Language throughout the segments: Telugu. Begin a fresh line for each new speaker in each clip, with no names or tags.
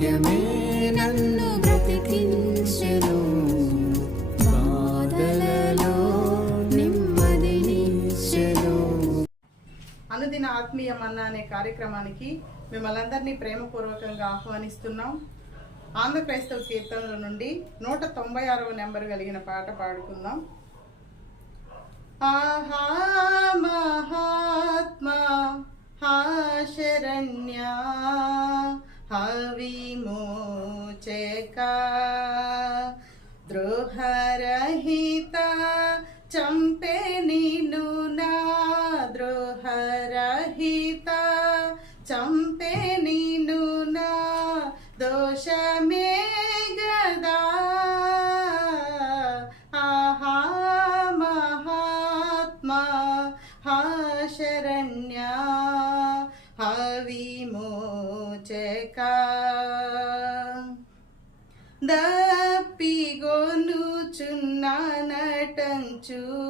వాక్యమే నన్ను బ్రతికించెను. బాధలలో నెమ్మదినిచ్చెను
అనుదిన ఆత్మీయ మన్న అనే కార్యక్రమానికి మిమ్మల్ందరినీ ప్రేమపూర్వకంగా ఆహ్వానిస్తున్నాం. ఆంధ్ర క్రైస్తవ కీర్తనల నుండి నూట తొంభై ఆరవ నెంబర్ కలిగిన పాట పాడుకుందాం. ఆహా మహాత్మా హా శరణ్య హవిమోచక దప్పిగొనుచున్నానటంచు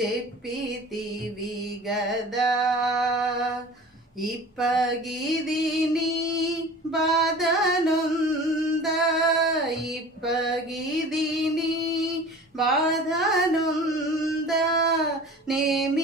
చెప్పితివి గదా. ఇప్పగిదిని బాధనుంద. ఇప్పగిదిని బాధనుంద. నేమి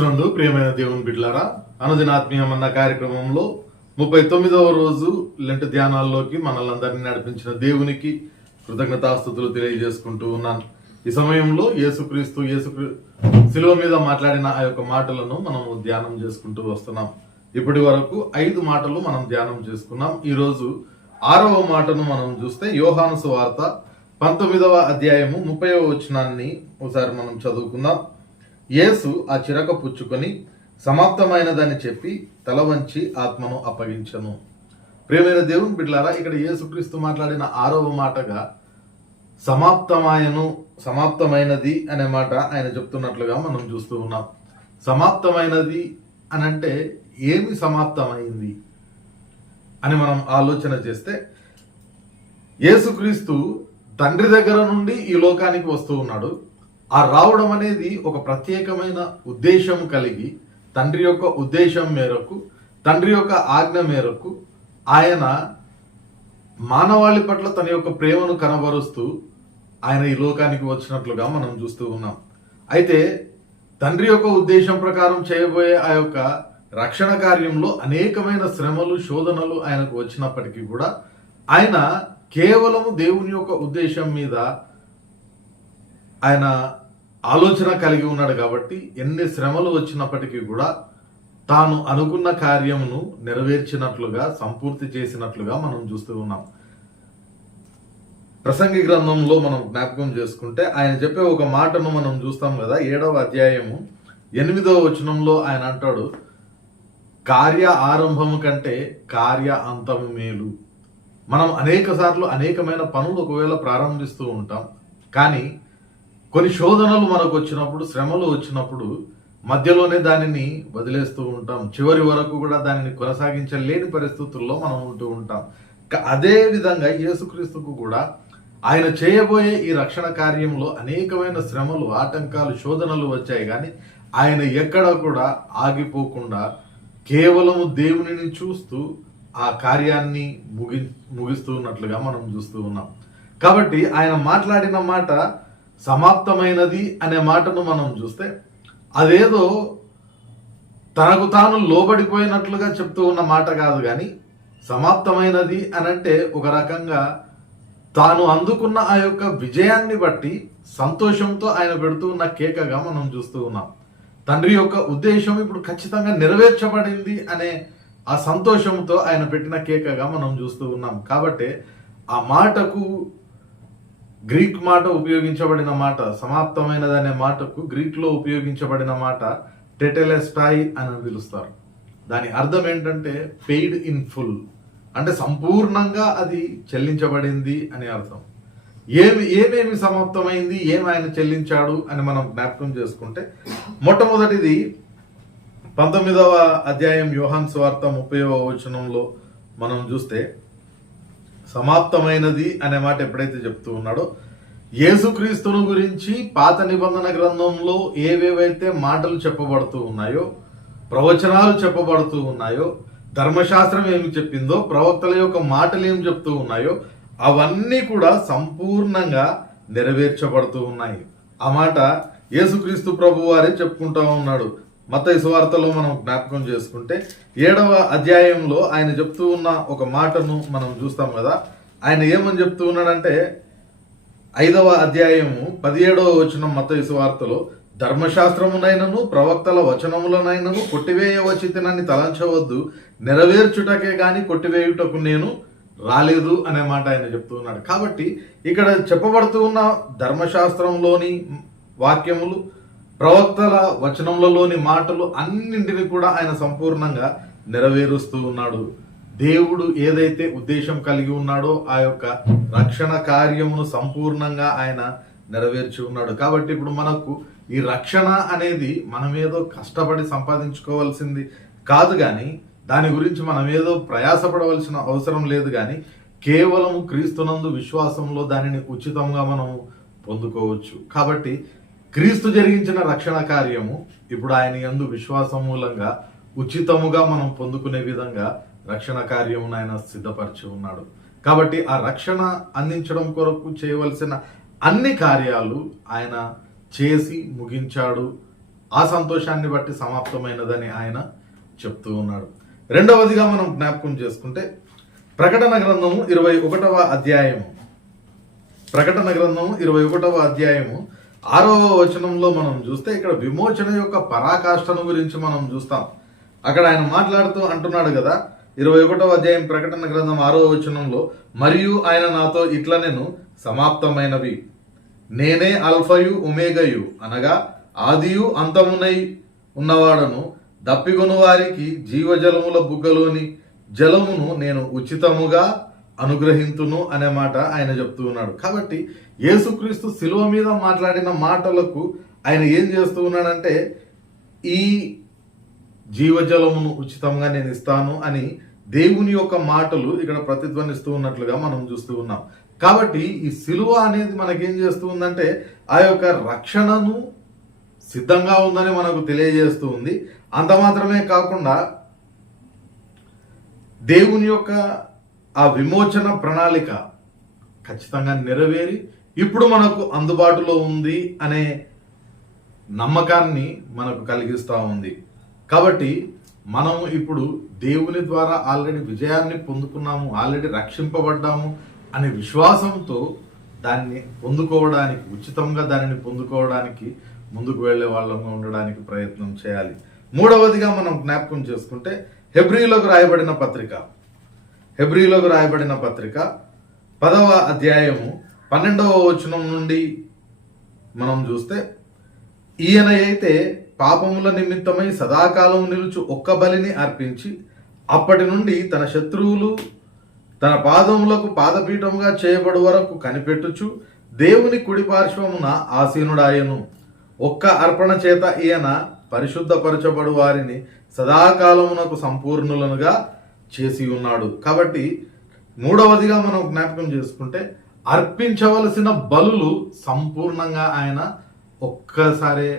క్రీస్తునందు ప్రియమైన దేవుని బిడ్లారా అనుదినాత్మీయం అన్న కార్యక్రమంలో ముప్పై తొమ్మిదవ రోజు లెంట ధ్యానాల్లోకి మనల్ని నడిపించిన దేవునికి కృతజ్ఞతాస్థుతులు తెలియజేసుకుంటూ ఉన్నాను. ఈ సమయంలో యేసుక్రీస్తు యేసుక్రీ శిలువ మీద మాట్లాడిన ఆ యొక్క మాటలను మనము ధ్యానం చేసుకుంటూ వస్తున్నాం. ఇప్పటి వరకు ఐదు మాటలు మనం ధ్యానం చేసుకున్నాం. ఈరోజు ఆరవ మాటను మనం చూస్తే యోహాను సువార్త పంతొమ్మిదవ అధ్యాయము ముప్పైవ వచనాన్ని ఒకసారి మనం చదువుకుందాం. యేసు ఆ చిరక పుచ్చుకొని సమాప్తమైనదని చెప్పి తల వంచి ఆత్మను అప్పగించను. ప్రియమైన దేవుని బిడ్లారా ఇక్కడ యేసుక్రీస్తు మాట్లాడిన ఆరవ మాటగా సమాప్తమాయను సమాప్తమైనది అనే మాట ఆయన చెప్తున్నట్లుగా మనం చూస్తూ ఉన్నాం. సమాప్తమైనది అని అంటే ఏమి సమాప్తమైంది అని మనం ఆలోచన చేస్తే యేసుక్రీస్తు తండ్రి దగ్గర నుండి ఈ లోకానికి వస్తూ ఉన్నాడు. ఆ రావడం అనేది ఒక ప్రత్యేకమైన ఉద్దేశం కలిగి తండ్రి యొక్క ఉద్దేశం మేరకు తండ్రి యొక్క ఆజ్ఞ మేరకు ఆయన మానవాళి పట్ల తన యొక్క ప్రేమను కనబరుస్తూ ఆయన ఈ లోకానికి వచ్చినట్లుగా మనం చూస్తూ ఉన్నాం. అయితే తండ్రి యొక్క ఉద్దేశం ప్రకారం చేయబోయే ఆ యొక్క రక్షణ కార్యంలో అనేకమైన శ్రమలు శోధనలు ఆయనకు వచ్చినప్పటికీ కూడా ఆయన కేవలము దేవుని యొక్క ఉద్దేశం మీద ఆయన ఆలోచన కలిగి ఉన్నాడు కాబట్టి ఎన్ని శ్రమలు వచ్చినప్పటికీ కూడా తాను అనుకున్న కార్యమును నెరవేర్చినట్లుగా సంపూర్తి చేసినట్లుగా మనం చూస్తూ ఉన్నాం. ప్రసంగి గ్రంథంలో మనం జ్ఞాపకం చేసుకుంటే ఆయన చెప్పే ఒక మాటను మనం చూస్తాం కదా ఏడవ అధ్యాయము ఎనిమిదవ వచనంలో ఆయన అంటాడు కార్య ఆరంభము కంటే కార్య అంతము మేలు. మనం అనేక సార్లు అనేకమైన పనులు ఒకవేళ ప్రారంభిస్తూ ఉంటాం కానీ కొన్ని శోధనలు మనకు వచ్చినప్పుడు శ్రమలు వచ్చినప్పుడు మధ్యలోనే దానిని వదిలేస్తూ ఉంటాం. చివరి వరకు కూడా దానిని కొనసాగించలేని పరిస్థితుల్లో మనం ఉంటూ ఉంటాం. అదే విధంగా యేసుక్రీస్తుకు కూడా ఆయన చేయబోయే ఈ రక్షణ కార్యంలో అనేకమైన శ్రమలు ఆటంకాలు శోధనలు వచ్చాయి. కానీ ఆయన ఎక్కడ కూడా ఆగిపోకుండా కేవలము దేవునిని చూస్తూ ఆ కార్యాన్ని ముగి ముగిస్తూ ఉన్నట్లుగా మనం చూస్తూ ఉన్నాం. కాబట్టి ఆయన మాట్లాడిన మాట సమాప్తమైనది అనే మాటను మనం చూస్తే అదేదో తనకు తాను లోబడిపోయినట్లుగా చెప్తూ ఉన్న మాట కాదు కానీ సమాప్తమైనది అనంటే ఒక రకంగా తాను అందుకున్న ఆ యొక్క విజయాన్ని బట్టి సంతోషంతో ఆయన పెడుతూ ఉన్న కేకగా మనం చూస్తూ ఉన్నాం. తండ్రి యొక్క ఉద్దేశం ఇప్పుడు ఖచ్చితంగా నెరవేర్చబడింది అనే ఆ సంతోషంతో ఆయన పెట్టిన కేకగా మనం చూస్తూ ఉన్నాం. కాబట్టి ఆ మాటకు గ్రీక్ మాట ఉపయోగించబడిన మాట సమాప్తమైనదనే మాటకు గ్రీక్లో ఉపయోగించబడిన మాట టెటెలెస్టాయి అని పిలుస్తారు. దాని అర్థం ఏంటంటే పెయిడ్ ఇన్ ఫుల్ అంటే సంపూర్ణంగా అది చెల్లించబడింది అని అర్థం. ఏమి ఏమేమి సమాప్తమైంది ఏమి ఆయన చెల్లించాడు అని మనం జ్ఞాపకం చేసుకుంటే మొట్టమొదటిది పంతొమ్మిదవ అధ్యాయం యోహాన్ స్వార్థ ముప్పైవ వచనంలో మనం చూస్తే సమాప్తమైనది అనే మాట ఎప్పుడైతే చెప్తూ ఉన్నాడో యేసుక్రీస్తును గురించి పాత నిబంధన గ్రంథంలో ఏవేవైతే మాటలు చెప్పబడుతూ ఉన్నాయో ప్రవచనాలు చెప్పబడుతూ ఉన్నాయో ధర్మశాస్త్రం ఏమి చెప్పిందో ప్రవక్తల యొక్క మాటలు ఏం చెప్తూ ఉన్నాయో అవన్నీ కూడా సంపూర్ణంగా నెరవేర్చబడుతూ ఉన్నాయి. ఆ మాట యేసుక్రీస్తు ప్రభు వారే చెప్పుకుంటా ఉన్నాడు. మత సువార్తలో మనం జ్ఞాపకం చేసుకుంటే ఏడవ అధ్యాయంలో ఆయన చెప్తూ ఉన్న ఒక మాటను మనం చూస్తాం కదా ఆయన ఏమని చెప్తూ ఉన్నాడంటే ఐదవ అధ్యాయము పదిహేడవ వచనం మత సువార్తలో ధర్మశాస్త్రమునైనను ప్రవక్తల వచనములనైనను కొట్టివేయవచితనని తలంచవద్దు నెరవేర్చుటకే కానీ కొట్టివేయుటకు నేను రాలేదు అనే మాట ఆయన చెప్తూ ఉన్నాడు. కాబట్టి ఇక్కడ చెప్పబడుతూ ఉన్న ధర్మశాస్త్రంలోని వాక్యములు ప్రవక్తల వచనములలోని మాటలు అన్నింటిని కూడా ఆయన సంపూర్ణంగా నెరవేరుస్తూ ఉన్నాడు. దేవుడు ఏదైతే ఉద్దేశం కలిగి ఉన్నాడో ఆ యొక్క రక్షణ కార్యమును సంపూర్ణంగా ఆయన నెరవేర్చి ఉన్నాడు. కాబట్టి ఇప్పుడు మనకు ఈ రక్షణ అనేది మనం ఏదో కష్టపడి సంపాదించుకోవాల్సింది కాదు కానీ దాని గురించి మనం ఏదో ప్రయాసపడవలసిన అవసరం లేదు కానీ కేవలం క్రీస్తునందు విశ్వాసంలో దానిని ఉచితంగా మనము పొందుకోవచ్చు. కాబట్టి క్రీస్తు జరిగించిన రక్షణ కార్యము ఇప్పుడు ఆయన యందు విశ్వాసం మూలంగా ఉచితముగా మనం పొందుకునే విధంగా రక్షణ కార్యమును ఆయన సిద్ధపరిచి ఉన్నాడు. కాబట్టి ఆ రక్షణ అందించడం కొరకు చేయవలసిన అన్ని కార్యాలు ఆయన చేసి ముగించాడు. ఆ సంతోషాన్ని బట్టి సమాప్తమైనదని ఆయన చెప్తూ ఉన్నాడు. రెండవదిగా మనం జ్ఞాపకం చేసుకుంటే ప్రకటన గ్రంథము ఇరవై ఒకటవ అధ్యాయము. ప్రకటన గ్రంథము ఇరవై ఒకటవ అధ్యాయము ఆరవ వచనంలో మనం చూస్తే ఇక్కడ విమోచన యొక్క పరాకాష్ఠను గురించి మనం చూస్తాం. అక్కడ ఆయన మాట్లాడుతూ అంటున్నాడు కదా ఇరవై ఒకటో అధ్యాయం ప్రకటన గ్రంథం ఆరో వచనంలో మరియు ఆయన నాతో ఇట్లా నేను సమాప్తమైనవి. నేనే అల్ఫయు ఉమేగయు అనగా ఆదియు అంతమునై ఉన్నవాడను దప్పిగొను వారికి జీవజలముల బుగ్గలోని జలమును నేను ఉచితముగా అనుగ్రహింతును అనే మాట ఆయన చెప్తూ ఉన్నాడు. కాబట్టి యేసుక్రీస్తు శిలువ మీద మాట్లాడిన మాటలకు ఆయన ఏం చేస్తూ ఉన్నాడంటే ఈ జీవజలమును ఉచితంగా నేను ఇస్తాను అని దేవుని యొక్క మాటలు ఇక్కడ ప్రతిధ్వనిస్తూ ఉన్నట్లుగా మనం చూస్తూ ఉన్నాం. కాబట్టి ఈ సిలువ అనేది మనకేం చేస్తూ ఉందంటే ఆ యొక్క రక్షణను సిద్ధంగా ఉందని మనకు తెలియజేస్తూ ఉంది. అంత మాత్రమే కాకుండా దేవుని యొక్క ఆ విమోచన ప్రణాళిక ఖచ్చితంగా నెరవేరి ఇప్పుడు మనకు అందుబాటులో ఉంది అనే నమ్మకాన్ని మనకు కలిగిస్తూ ఉంది. కాబట్టి మనం ఇప్పుడు దేవుని ద్వారా ఆల్రెడీ విజయాన్ని పొందుకున్నాము ఆల్రెడీ రక్షింపబడ్డాము అనే విశ్వాసంతో దాన్ని పొందుకోవడానికి ఉచితంగా దానిని పొందుకోవడానికి ముందుకు వెళ్ళే వాళ్ళంగా ఉండడానికి ప్రయత్నం చేయాలి. మూడవదిగా మనం జ్ఞాపకం చేసుకుంటే హెబ్రిలోకి రాయబడిన పత్రిక హెబ్రిలోకి రాయబడిన పత్రిక పదవ అధ్యాయము పన్నెండవ వచనం నుండి మనం చూస్తే ఈయన అయితే పాపముల నిమిత్తమై సదాకాలం నిలుచు ఒక్క బలిని అర్పించి అప్పటి నుండి తన శత్రువులు తన పాదములకు పాదపీఠముగా చేయబడు వరకు కనిపెట్టుచు దేవుని కుడి పార్శ్వమున ఆసీనుడాయను ఒక్క అర్పణ చేత ఈయన పరిశుద్ధపరచబడు వారిని సదాకాలమునకు సంపూర్ణులనుగా చేసి ఉన్నాడు. కాబట్టి మూడవదిగా మనం జ్ఞాపకం చేసుకుంటే అర్పించవలసిన బలులు సంపూర్ణంగా ఆయన ఒక్కసారే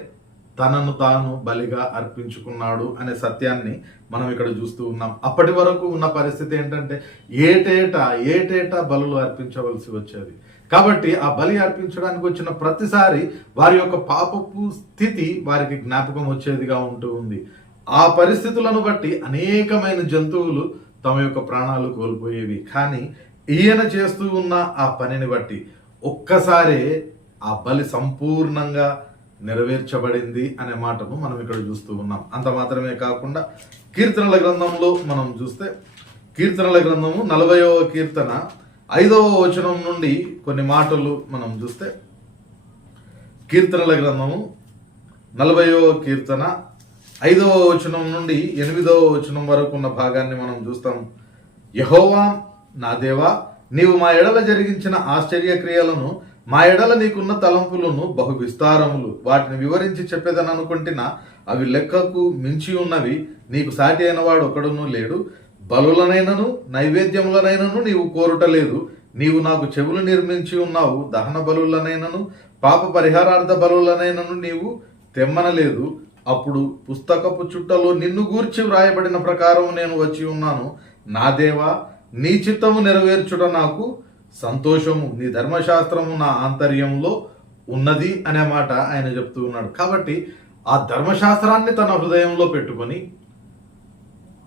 తనను తాను బలిగా అర్పించుకున్నాడు అనే సత్యాన్ని మనం ఇక్కడ చూస్తూ ఉన్నాం. అప్పటి వరకు ఉన్న పరిస్థితి ఏంటంటే ఏటేటా ఏటేటా బలులు అర్పించవలసి వచ్చేది. కాబట్టి ఆ బలి అర్పించడానికి వచ్చిన ప్రతిసారి వారి యొక్క పాపపు స్థితి వారికి జ్ఞాపకం వచ్చేదిగా ఉంటూ ఉంది. ఆ పరిస్థితులను బట్టి అనేకమైన జంతువులు తమ యొక్క ప్రాణాలు కోల్పోయేవి. కానీ ఈయన చేస్తూ ఉన్న ఆ పనిని బట్టి ఒక్కసారే ఆ బలి సంపూర్ణంగా నెరవేర్చబడింది అనే మాటను మనం ఇక్కడ చూస్తూ ఉన్నాం. అంత మాత్రమే కాకుండా కీర్తనల గ్రంథంలో మనం చూస్తే కీర్తనల గ్రంథము నలభైవ కీర్తన ఐదవ వచనం నుండి కొన్ని మాటలు మనం చూస్తే కీర్తనల గ్రంథము నలభైవ కీర్తన ఐదవ వచనం నుండి ఎనిమిదవ వచనం వరకు ఉన్న భాగాన్ని మనం చూస్తాం. యహోవా నా దేవా నీవు మా ఎడల జరిగించిన ఆశ్చర్య క్రియలను మా ఎడల నీకున్న తలంపులను బహు విస్తారములు. వాటిని వివరించి చెప్పేదని అనుకుంటున్నా అవి లెక్కకు మించి ఉన్నవి. నీకు సాటి అయిన వాడు ఒకడును లేడు. బలులనైనను నైవేద్యములనైనను నీవు కోరుటలేదు. నీవు నాకు చెవులు నిర్మించి ఉన్నావు. దహన బలులనైనను పాప పరిహారార్థ బలులనైనను నీవు తెమ్మనలేదు. అప్పుడు పుస్తకపు చుట్టలో నిన్ను గూర్చి వ్రాయబడిన ప్రకారం నేను వచ్చి ఉన్నాను. నా దేవా నీ చిత్తము నెరవేర్చుట నాకు సంతోషము నీ ధర్మశాస్త్రము నా ఆంతర్యంలో ఉన్నది అనే మాట ఆయన చెప్తూ ఉన్నాడు. కాబట్టి ఆ ధర్మశాస్త్రాన్ని తన హృదయంలో పెట్టుకొని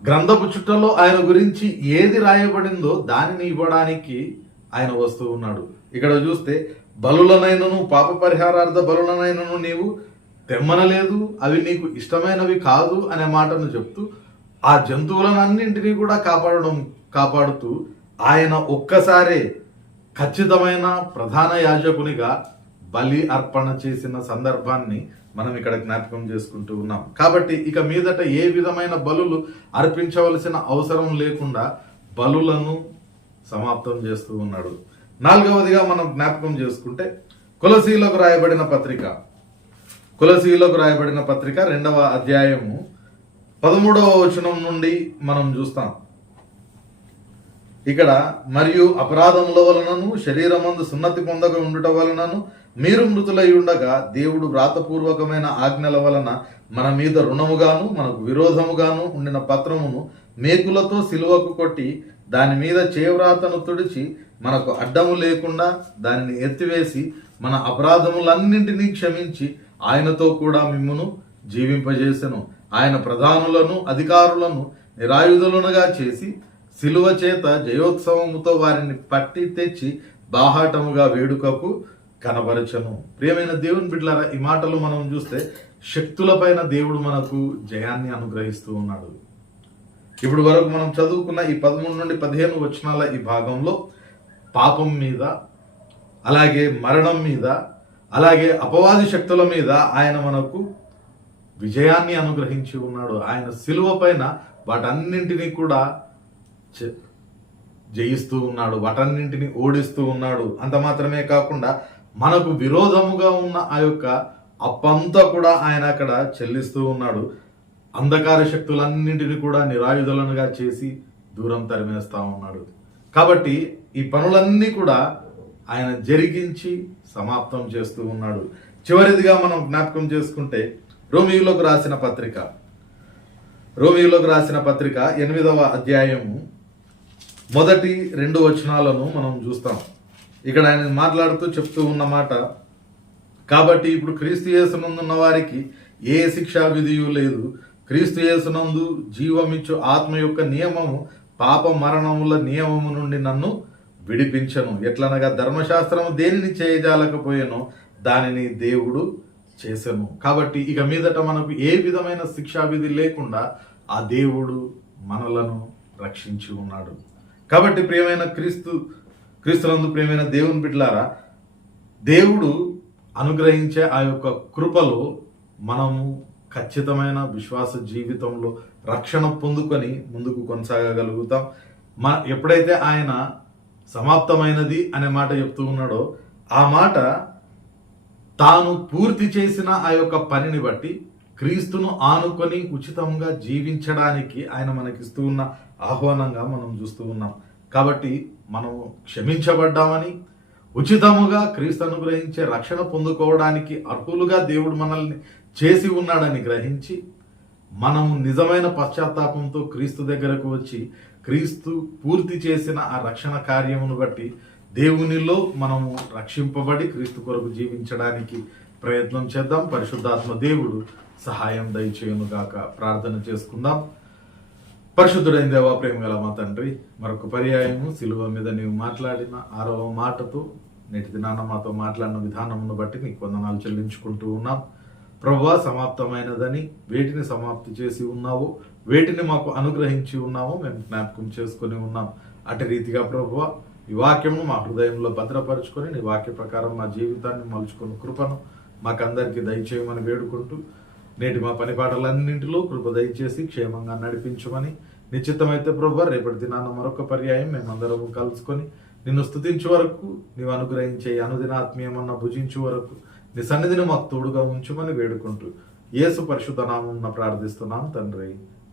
గ్రంథపు చుట్టలో ఆయన గురించి ఏది రాయబడిందో దానిని ఇవ్వడానికి ఆయన వస్తూ ఉన్నాడు. ఇక్కడ చూస్తే బలులనైనను పాప పరిహారార్థ బలులనైనను నీవు తెమ్మనలేదు అవి నీకు ఇష్టమైనవి కాదు అనే మాటను చెప్తూ ఆ జంతువులనన్నింటినీ కూడా కాపాడడం కాపాడుతూ ఆయన ఒక్కసారే ఖచ్చితమైన ప్రధాన యాజకునిగా బలి అర్పణ చేసిన సందర్భాన్ని మనం ఇక్కడ జ్ఞాపకం చేసుకుంటూ ఉన్నాం. కాబట్టి ఇక మీదట ఏ విధమైన బలులు అర్పించవలసిన అవసరం లేకుండా బలులను సమాప్తం చేస్తూ ఉన్నాడు. నాలుగవదిగా మనం జ్ఞాపకం చేసుకుంటే కులసీలకు రాయబడిన పత్రిక. కులసీలకు రాయబడిన పత్రిక రెండవ అధ్యాయము పదమూడవ వచనం నుండి మనం చూస్తాం. ఇక్కడ మరియు అపరాధముల వలనను శరీరమందు సున్నతి పొందక ఉండుట వలనను మీరు మృతులై ఉండగా దేవుడు వ్రాతపూర్వకమైన ఆజ్ఞల వలన మన మీద రుణముగాను మనకు విరోధముగాను ఉండిన పత్రమును మేకులతో సిలువకు కొట్టి దాని మీద చేవ్రాతను తుడిచి మనకు అడ్డము లేకుండా దానిని ఎత్తివేసి మన అపరాధములన్నింటినీ క్షమించి ఆయనతో కూడా మిమ్మును జీవింపజేసెను. ఆయన ప్రధానులను అధికారులను నిరాయుధులనుగా చేసి శిలువ చేత జయోత్సవముతో వారిని పట్టి తెచ్చి బాహాటముగా వేడుకకు కనబరచను. ప్రియమైన దేవుని బిడ్డలారా ఈ మాటలు మనం చూస్తే శక్తులపైన దేవుడు మనకు జయాన్ని అనుగ్రహిస్తూ ఉన్నాడు. ఇప్పుడు వరకు మనం చదువుకున్న ఈ పదమూడు నుండి పదిహేను వచనాల ఈ భాగంలో పాపం మీద అలాగే మరణం మీద అలాగే అపవాది శక్తుల మీద ఆయన మనకు విజయాన్ని అనుగ్రహించి ఉన్నాడు. ఆయన సిలువ పైన వాటన్నింటినీ కూడా చె- జయిస్తూ ఉన్నాడు. వాటన్నింటిని ఓడిస్తూ ఉన్నాడు. అంత మాత్రమే కాకుండా మనకు విరోధముగా ఉన్న ఆ యొక్క అప్పంతా కూడా ఆయన అక్కడ చెల్లిస్తూ ఉన్నాడు. అంధకార శక్తులన్నింటినీ కూడా నిరాయుధులనుగా చేసి దూరం తరిమేస్తూ ఉన్నాడు. కాబట్టి ఈ పనులన్నీ కూడా ఆయన జరిగించి సమాప్తం చేస్తూ ఉన్నాడు. చివరిదిగా మనం జ్ఞాపకం చేసుకుంటే రోమియోలకు రాసిన పత్రిక. రోమియోలకు రాసిన పత్రిక ఎనిమిదవ అధ్యాయము మొదటి రెండు వచనాలను మనం చూస్తాం. ఇక్కడ ఆయన మాట్లాడుతూ చెప్తూ ఉన్న మాట కాబట్టి ఇప్పుడు క్రీస్తు యేసునందున్న వారికి ఏ శిక్షా విధియు లేదు. క్రీస్తు యేసునందు జీవమిచ్చు ఆత్మ యొక్క నియమము పాప మరణముల నియమము నుండి నన్ను విడిపించను. ఎట్లనగా ధర్మశాస్త్రము దేనిని చేయజాలకపోయానో దానిని దేవుడు చేసెను. కాబట్టి ఇక మీదట మనకు ఏ విధమైన శిక్షా విధి లేకుండా ఆ దేవుడు మనలను రక్షించి ఉన్నాడు. కాబట్టి ప్రియమైన క్రీస్తు క్రీస్తునందు ప్రియమైన దేవుని బిడ్డలారా దేవుడు అనుగ్రహించే ఆ యొక్క కృపలో మనము ఖచ్చితమైన విశ్వాస జీవితంలో రక్షణ పొందుకొని ముందుకు కొనసాగగలుగుతాం. మన ఎప్పుడైతే ఆయన సమాప్తమైనది అనే మాట చెప్తూ ఉన్నాడో ఆ మాట తాను పూర్తి చేసిన ఆ యొక్క పనిని బట్టి క్రీస్తును ఆనుకొని ఉచితంగా జీవించడానికి ఆయన మనకిస్తూ ఉన్న ఆహ్వానంగా మనం చూస్తూ ఉన్నాం. కాబట్టి మనం క్షమించబడ్డామని ఉచితముగా క్రీస్తు అనుగ్రహించే రక్షణ పొందుకోవడానికి అర్హులుగా దేవుడు మనల్ని చేసి ఉన్నాడని గ్రహించి మనము నిజమైన పశ్చాత్తాపంతో క్రీస్తు దగ్గరకు వచ్చి క్రీస్తు పూర్తి చేసిన ఆ రక్షణ కార్యమును బట్టి దేవునిలో మనము రక్షింపబడి క్రీస్తు కొరకు జీవించడానికి ప్రయత్నం చేద్దాం. పరిశుద్ధాత్మ దేవుడు సహాయం దయచేయును గాక. ప్రార్థన చేసుకుందాం. పరిశుద్ధుడైన దేవా ప్రేమ గల మా తండ్రి మరొక పర్యాయము సిలువ మీద నీవు మాట్లాడిన ఆరవ మాటతో నేటి దినాన మాతో మాట్లాడిన విధానమును బట్టి నీకు వందనాలు చెల్లించుకుంటూ ఉన్నాం. ప్రభా సమాప్తమైనదని వేటిని సమాప్తి చేసి ఉన్నావు వేటిని మాకు అనుగ్రహించి ఉన్నామో మేము జ్ఞాపకం చేసుకొని ఉన్నాం. అటు రీతిగా ప్రభువ ఈ వాక్యము మా హృదయంలో భద్రపరుచుకొని నీ వాక్య ప్రకారం మా జీవితాన్ని మలుచుకున్న కృపను మాకందరికీ దయచేయమని వేడుకుంటూ నేటి మా పని పాటలన్నింటిలో కృప దయచేసి క్షేమంగా నడిపించమని నిశ్చితమైతే ప్రభు రేపటి దినాన్న మరొక పర్యాయం మేమందరము కలుసుకొని నిన్ను స్తుతించే వరకు నీవు అనుగ్రహించే అనుదినాత్మీయమన్న భుజించే వరకు నీ సన్నిధిని మాకు తోడుగా ఉంచుమని వేడుకుంటూ యేసు పరిశుద్ధ నామం ప్రార్థిస్తున్నాం తండ్రి.